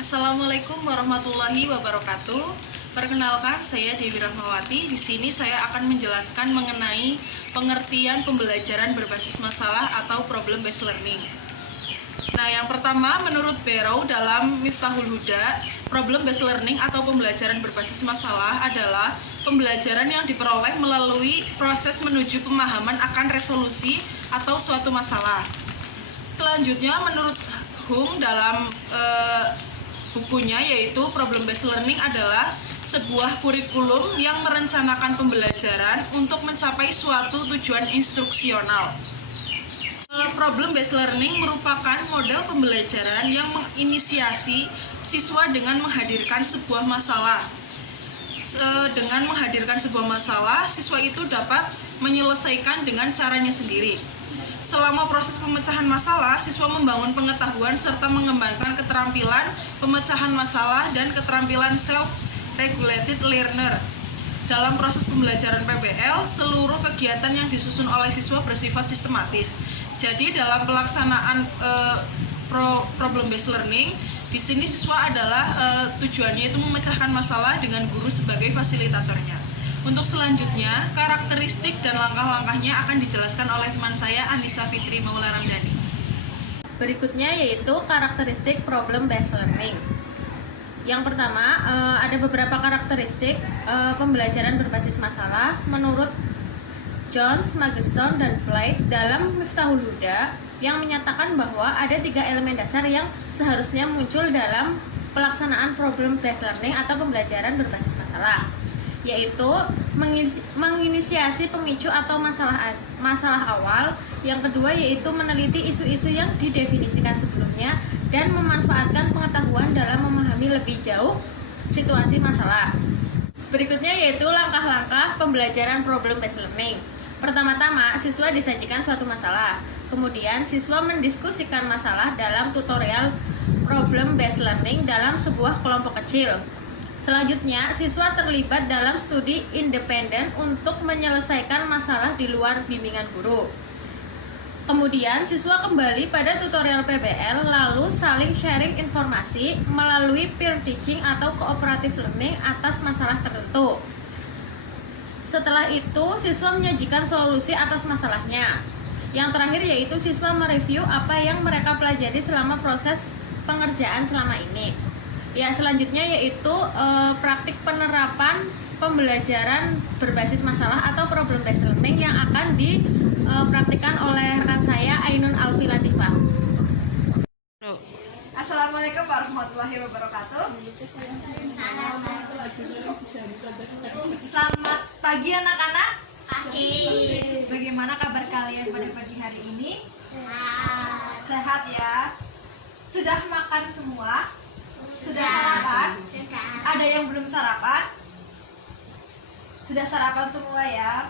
Assalamualaikum warahmatullahi wabarakatuh. Perkenalkan, saya Dewi Rahmawati. Di sini saya akan menjelaskan mengenai pengertian pembelajaran berbasis masalah atau problem based learning. Nah, yang pertama, menurut Barrow dalam Miftahul Huda, problem based learning atau pembelajaran berbasis masalah adalah pembelajaran yang diperoleh melalui proses menuju pemahaman akan resolusi atau suatu masalah. Selanjutnya, menurut Hung dalam bukunya, yaitu problem based learning adalah sebuah kurikulum yang merencanakan pembelajaran untuk mencapai suatu tujuan instruksional. Problem based learning merupakan model pembelajaran yang menginisiasi siswa dengan menghadirkan sebuah masalah. Dengan menghadirkan sebuah masalah, siswa itu dapat menyelesaikan dengan caranya sendiri. Selama proses pemecahan masalah, siswa membangun pengetahuan serta mengembangkan keterampilan pemecahan masalah dan keterampilan self-regulated learner. Dalam proses pembelajaran PBL, seluruh kegiatan yang disusun oleh siswa bersifat sistematis. Jadi dalam pelaksanaan problem based learning, di sini siswa adalah tujuannya itu memecahkan masalah dengan guru sebagai fasilitatornya. Untuk selanjutnya, karakteristik dan langkah-langkahnya akan dijelaskan oleh teman saya Anissa Fitri Maula Ramdhani. Berikutnya yaitu karakteristik problem based learning. Yang pertama, ada beberapa karakteristik pembelajaran berbasis masalah menurut Jones, Mageston, dan Plaid dalam Miftahul Huda yang menyatakan bahwa ada 3 elemen dasar yang seharusnya muncul dalam pelaksanaan problem based learning atau pembelajaran berbasis masalah, yaitu menginisiasi pemicu atau masalah awal. Yang kedua yaitu meneliti isu-isu yang didefinisikan sebelumnya dan memanfaatkan pengetahuan dalam memahami lebih jauh situasi masalah. Berikutnya yaitu langkah-langkah pembelajaran problem based learning. Pertama-tama, siswa disajikan suatu masalah. Kemudian siswa mendiskusikan masalah dalam tutorial problem based learning dalam sebuah kelompok kecil. Selanjutnya, siswa terlibat dalam studi independen untuk menyelesaikan masalah di luar bimbingan guru. Kemudian, siswa kembali pada tutorial PBL lalu saling sharing informasi melalui peer teaching atau cooperative learning atas masalah tertentu. Setelah itu, siswa menyajikan solusi atas masalahnya. Yang terakhir yaitu siswa mereview apa yang mereka pelajari selama proses pengerjaan selama ini. Ya, selanjutnya yaitu praktik penerapan pembelajaran berbasis masalah atau problem based learning yang akan dipraktikkan oleh rekan saya Ainun Alfi Latifah. Assalamualaikum warahmatullahi wabarakatuh. Selamat pagi anak-anak. Pagi. Bagaimana kabar kalian pada pagi hari ini? Sehat ya? Sudah makan semua? Sudah sarapan? Ada yang belum sarapan? Sudah sarapan semua ya?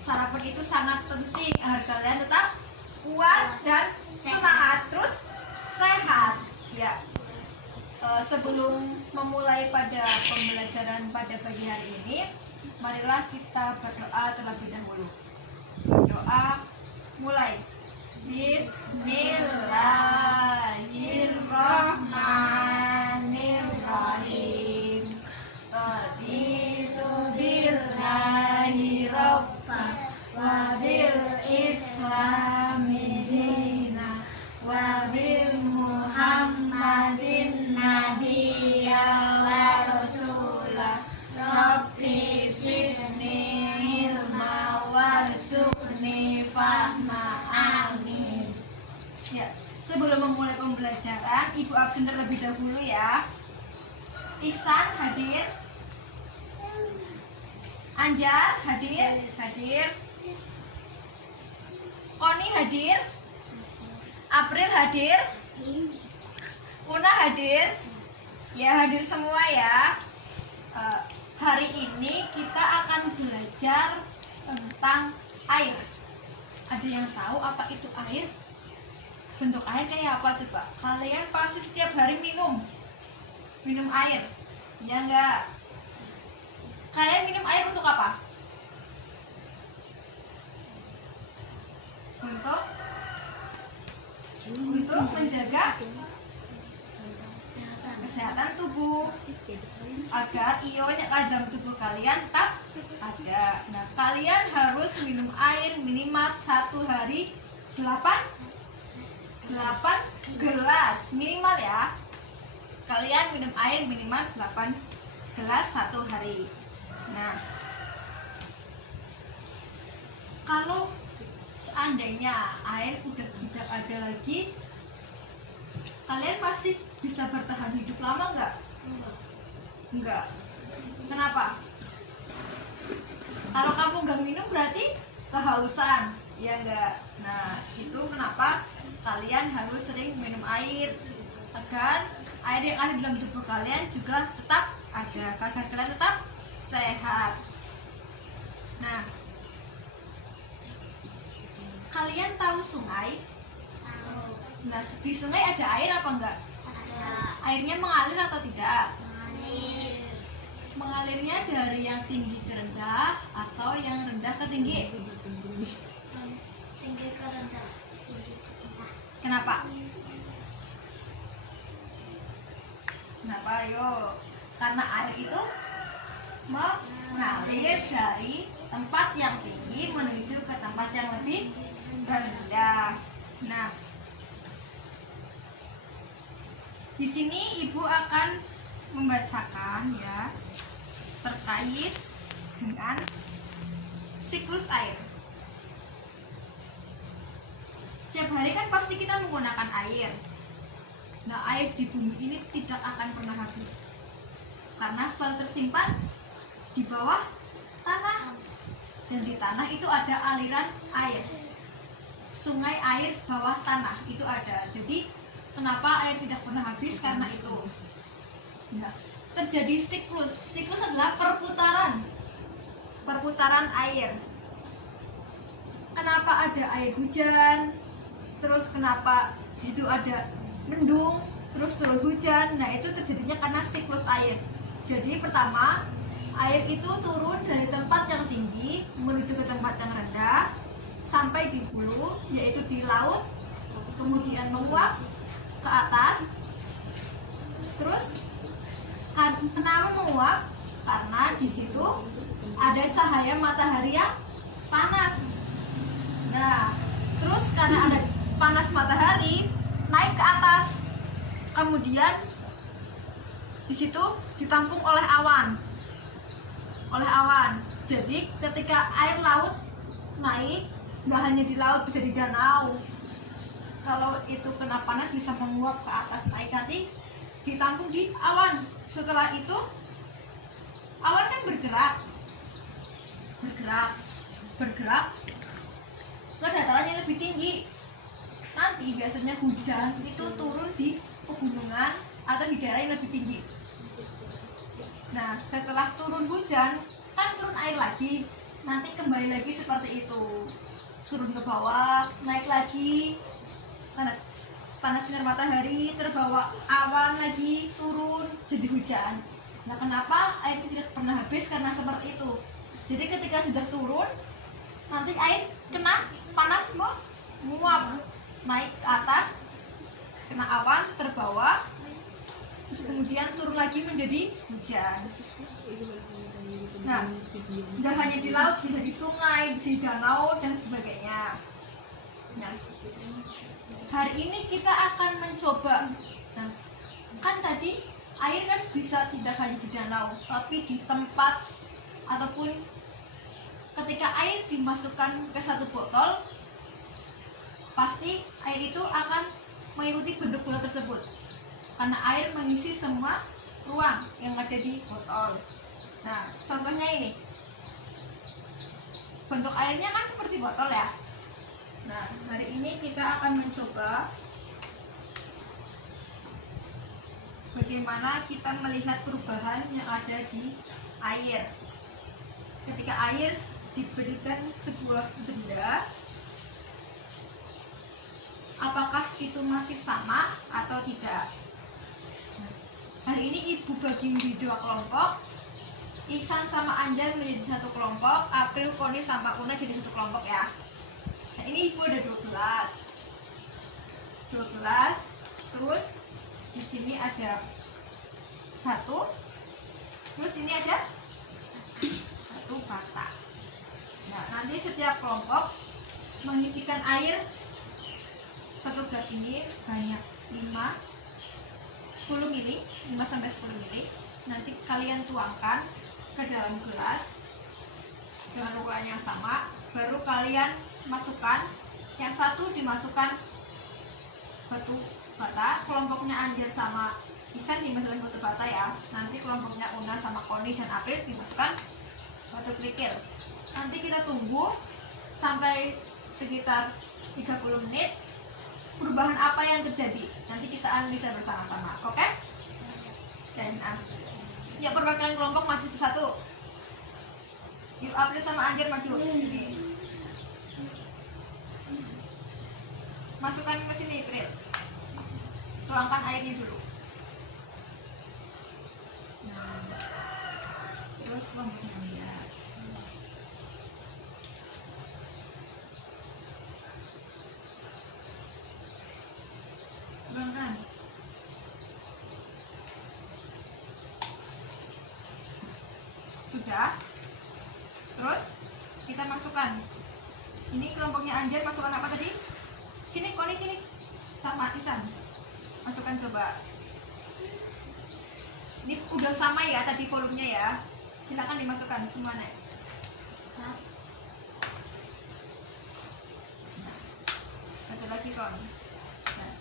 Sarapan itu sangat penting agar kalian tetap kuat dan semangat, terus sehat ya. Sebelum memulai pada pembelajaran pada pagi hari ini, marilah kita berdoa terlebih dahulu. Doa mulai. Bismillahirrahmanirrahim. Raditu billahi rabban wa bil islami dina wa bil muhammadin nabiyya wa rasulah. Rabbi zidni ilma warzuqni fahma. Amin. Ya, sebelum memulai pembelajaran, Ibu absen terlebih dahulu ya. Ihsan hadir. Anjar hadir. Koni hadir. April hadir. Una hadir. Ya, hadir semua ya. Hari ini kita akan belajar tentang air. Ada yang tahu apa itu air? Bentuk air kayak apa coba? Kalian pasti setiap hari minum air, ya enggak? Kalian minum air untuk apa? Untuk menjaga kesehatan tubuh, agar ion yang ada dalam tubuh kalian tetap ada. Nah, kalian harus minum air minimal 1 hari 8 gelas minimal ya. Kalian minum air minimal 8 gelas 1 hari. Nah, kalau seandainya air udah tidak ada lagi, kalian masih bisa bertahan hidup lama nggak? Enggak. Kenapa? Kalau kamu nggak minum berarti kehausan, ya enggak? Nah, itu kenapa kalian harus sering minum air, agar air yang ada dalam tubuh kalian juga tetap ada, agar kalian tetap sehat. Nah, kalian tahu sungai? Nah, di sungai ada air apa enggak? Airnya mengalir atau tidak? Mengalirnya dari yang tinggi ke rendah atau yang rendah ke tinggi? Tinggi ke rendah. Kenapa? Kenapa? Ayo. Karena air itu mengalir dari tempat yang tinggi menuju ke tempat yang lebih rendah. Nah, di sini ibu akan membacakan ya terkait dengan siklus air. Setiap hari kan pasti kita menggunakan air. Nah, air di bumi ini tidak akan pernah habis, karena selalu tersimpan di bawah tanah. Dan di tanah itu ada aliran air, sungai air bawah tanah itu ada. Jadi kenapa air tidak pernah habis? Karena itu. Nah, terjadi siklus. Siklus adalah perputaran air. Kenapa ada air hujan? Terus kenapa di situ ada mendung, terus turun hujan? Nah, itu terjadinya karena siklus air. Jadi pertama, air itu turun dari tempat yang tinggi menuju ke tempat yang rendah sampai di hulu, yaitu di laut, kemudian menguap ke atas. Terus kenapa menguap? Karena di situ ada cahaya matahari yang panas. Nah, terus karena ada panas matahari naik ke atas, kemudian di situ ditampung oleh awan. Jadi ketika air laut naik, nggak hanya di laut, bisa di danau. Kalau itu kena panas bisa menguap ke atas, naik, nanti ditampung di awan. Setelah itu awan kan bergerak ke dataran yang lebih tinggi. Nanti biasanya hujan itu turun di pegunungan atau di daerah yang lebih tinggi. Nah, setelah turun hujan kan turun air lagi, nanti kembali lagi seperti itu, turun ke bawah, naik lagi, panas sinar matahari, terbawa awan lagi, turun jadi hujan. Nah, kenapa air itu tidak pernah habis? Karena seperti itu. Jadi ketika sudah turun, nanti air kena panas menguap, naik ke atas, kena awan, terbawa, terus kemudian turun lagi menjadi hujan. Nah, nggak hanya di laut, bisa di sungai, bisa di danau, dan sebagainya. Nah, hari ini kita akan mencoba. Nah, kan tadi air kan bisa tidak hanya di danau, tapi di tempat ataupun ketika air dimasukkan ke satu botol, pasti air itu akan mengikuti bentuk botol tersebut, karena air mengisi semua ruang yang ada di botol. Nah, contohnya ini, bentuk airnya kan seperti botol ya. Nah, hari ini kita akan mencoba bagaimana kita melihat perubahan yang ada di air. Ketika air diberikan sebuah benda, apakah itu masih sama atau tidak? Nah, hari ini ibu bagi menjadi 2 kelompok. Ihsan sama Anjar menjadi 1 kelompok, April, Koni sama Una jadi 1 kelompok ya. Nah, ini ibu ada 12. Terus di sini ada batu, terus ini ada batu bata. Nah, nanti setiap kelompok mengisikan air satu gelas ini sebanyak 10 mili, 5 sampai 10 mili. Nanti kalian tuangkan ke dalam gelas dengan ukuran yang sama, baru kalian masukkan. Yang satu dimasukkan batu bata, kelompoknya Anjar sama Isan dimasukkan batu bata ya. Nanti kelompoknya Una sama Koni dan April dimasukkan batu kerikil. Nanti kita tunggu sampai sekitar 30 menit. Perubahan apa yang terjadi? Nanti kita analisa bersama-sama, oke? Dan ya, perwakilan kelompok maju satu. Yuk, April sama Anjar maju. Sini. Masukkan ke sini, April. Tuangkan airnya dulu. Nah, terus kelompoknya Anjar. Tuangkan. Sudah. Terus kita masukkan. Ini kelompoknya Anjar masukkan apa tadi? Sini, Koni sini. Sama Isan. Masukkan coba. Ini udah sama ya tadi volumenya ya. Silakan dimasukkan semuanya. Nah, satu lagi Kon. Nah,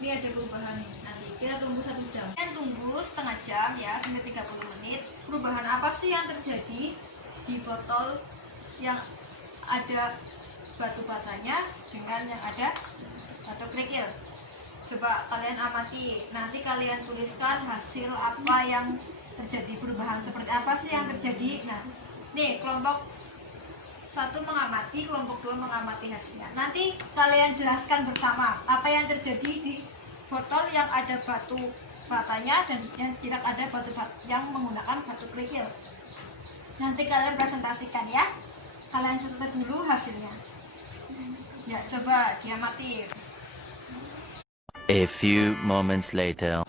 ini ada perubahan nih. Nanti kita tunggu 1 jam. Dan tunggu setengah jam ya, sampai 30 menit. Perubahan apa sih yang terjadi di botol yang ada batu batanya dengan yang ada batu kerikil? Coba kalian amati, nanti kalian tuliskan hasil apa yang terjadi, perubahan seperti apa sih yang terjadi. Nah, nih kelompok 1 mengamati, kelompok 2 mengamati hasilnya. Nanti kalian jelaskan bersama apa yang terjadi di botol yang ada batu batanya dan yang tidak ada batu yang menggunakan batu kerikil. Nanti kalian presentasikan ya. Kalian catat dulu hasilnya. Ya, coba diamati. A few moments later.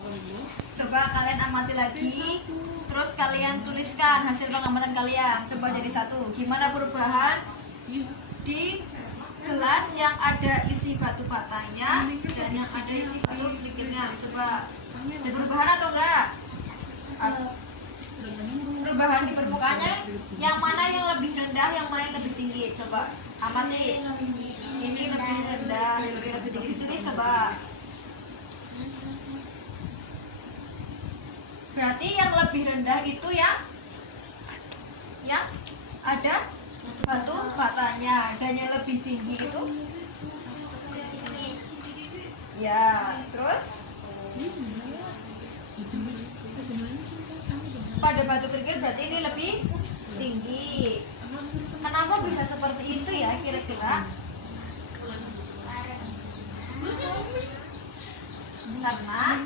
Coba kalian amati lagi, terus kalian tuliskan hasil pengamatan kalian. Coba jadi 1. Gimana perubahan di gelas yang ada isi batu batanya dan yang ada isi batu kerikilnya? Coba ada perubahan atau enggak? Perubahan di permukaannya, yang mana yang lebih rendah, yang mana yang lebih tinggi? Coba amati. Ini lebih rendah, lebih tinggi. Tulis coba. Berarti yang lebih rendah itu yang ada batu batanya, dan yang lebih tinggi itu ya. Terus pada batu kerikil berarti ini lebih tinggi. Kenapa bisa seperti itu ya kira-kira? Karena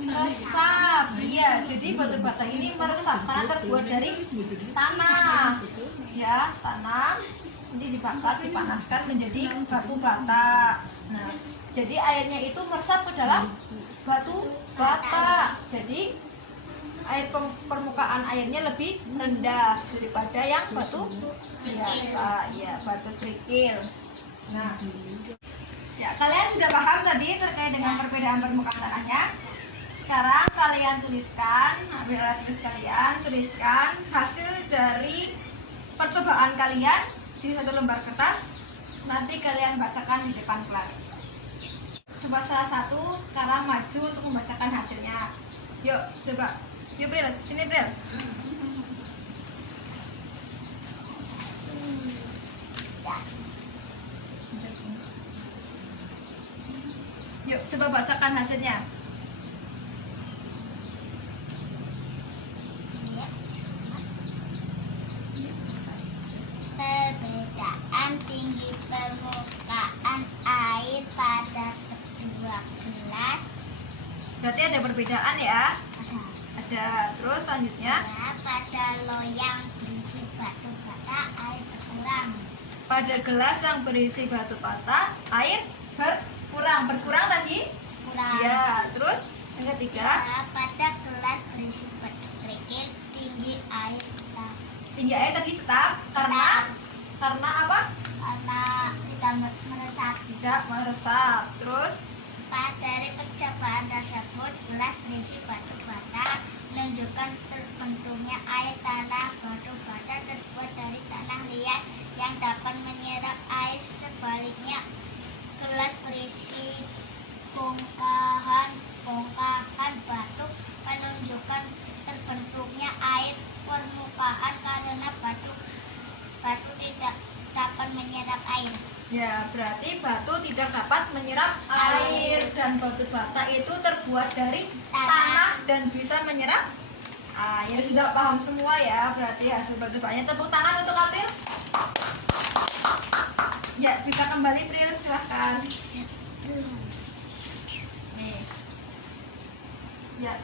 meresap, iya. Jadi batu bata ini meresap karena terbuat dari tanah, ya, tanah. Nanti dibakar, dipanaskan menjadi batu bata. Nah, jadi airnya itu meresap ke dalam batu bata. Jadi air permukaan airnya lebih rendah daripada yang batu biasa, ya, batu kerikil. Nah, ya, kalian sudah paham tadi terkait dengan perbedaan permukaan tanahnya. Sekarang kalian tuliskan, ambil alat tulis kalian, tuliskan hasil dari percobaan kalian di 1 lembar kertas. Nanti kalian bacakan di depan kelas. Coba salah satu sekarang maju untuk membacakan hasilnya. Yuk, coba. Yuk, Bril, sini Bril. Yuk, coba bacakan hasilnya. Perbedaan tinggi permukaan air pada kedua gelas. Berarti ada perbedaan ya? Ada. Terus selanjutnya Pada loyang berisi batu bata air berkurang. pada gelas yang berisi batu bata air berkurang. Berkurang tadi berkurang. Ya, terus yang ketiga, Pada gelas berisi batu kerikil, tinggi air tetap. tinggi air tadi tetap karena apa? Karena tidak meresap. Tidak meresap. Terus Dari percobaan tersebut, gelas berisi batu bata menunjukkan terbentuknya air tanah. Batu bata terbuat dari tanah liat yang dapat menyerap air. Sebaliknya, gelas berisi bongkahan batu menunjukkan terbentuknya air permukaan karena batu tidak dapat menyerap air. ya, berarti batu tidak dapat menyerap air dan batu bata itu terbuat dari tanah dan bisa menyerap air. Sudah paham semua ya, berarti hasil percobaannya. Tepuk tangan untuk April. Ya, bisa kembali April, silahkan. Nih. Ya.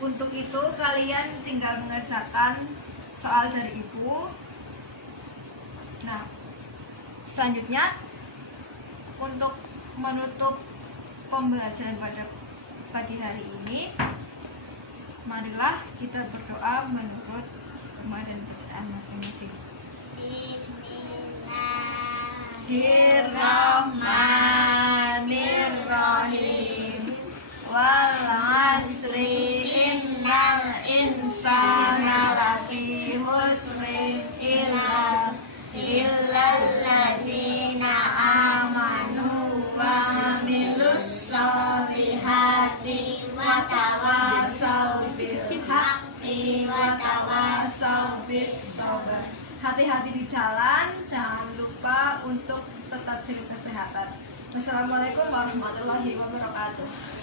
Untuk itu kalian tinggal mengerjakan soal dari ibu. Nah, selanjutnya untuk menutup pembelajaran pada pagi hari ini, marilah kita berdoa menurut tema dan bacaan masing-masing. Bismillahirrahmanirrahim. Wal 'asri innal insana lafi khusrin illa illallazina amanu wa amilus solihati wa tawassaw bil haqqi wa tawassaw bis sabr. Hati-hati di jalan, jangan lupa untuk tetap jaga kesehatan. Wassalamualaikum warahmatullahi wabarakatuh.